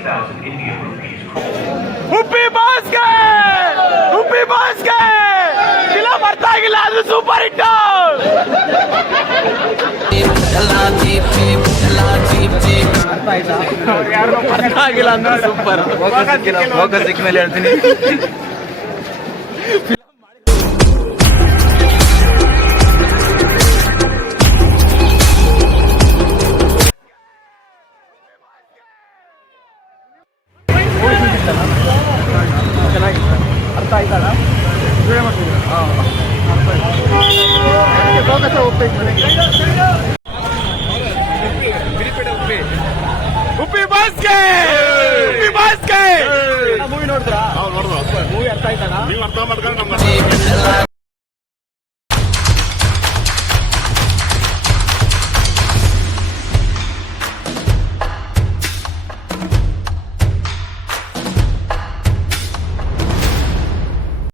6,000 Indian rupees. Uppi ಬಾಸ್ಗೆ film ಅರ್ಥ ಆಗಿಲ್ಲ ಅದು ಸೂಪರ್ ಹಿಟ್. ಅರ್ಥ ಆಗಿಲ್ಲ ಅಂದ್ರೆ ಸೂಪರ್. ಫೋಕಸ್ ಸಿಕ್ಕ ಮೇಲೆ ಹೇಳ್ತೀನಿ. ಚೆನ್ನಾಗಿತ್ತು. ಅರ್ಥ ಆಯ್ತಲ್ಲ? ಫೋಕಸ್ ಹೋಗ್ತೈತೆ. ಉಪ್ಪಿ ಬಾಸ್ಗೆ ಮೂವಿ ನೋಡಿದ್ರಾ? ಮೂವಿ ಅರ್ಥ ಆಯ್ತಲ್ಲ? ನೀವು ಅರ್ಥ ಮಾಡ್ಕೊಂಡು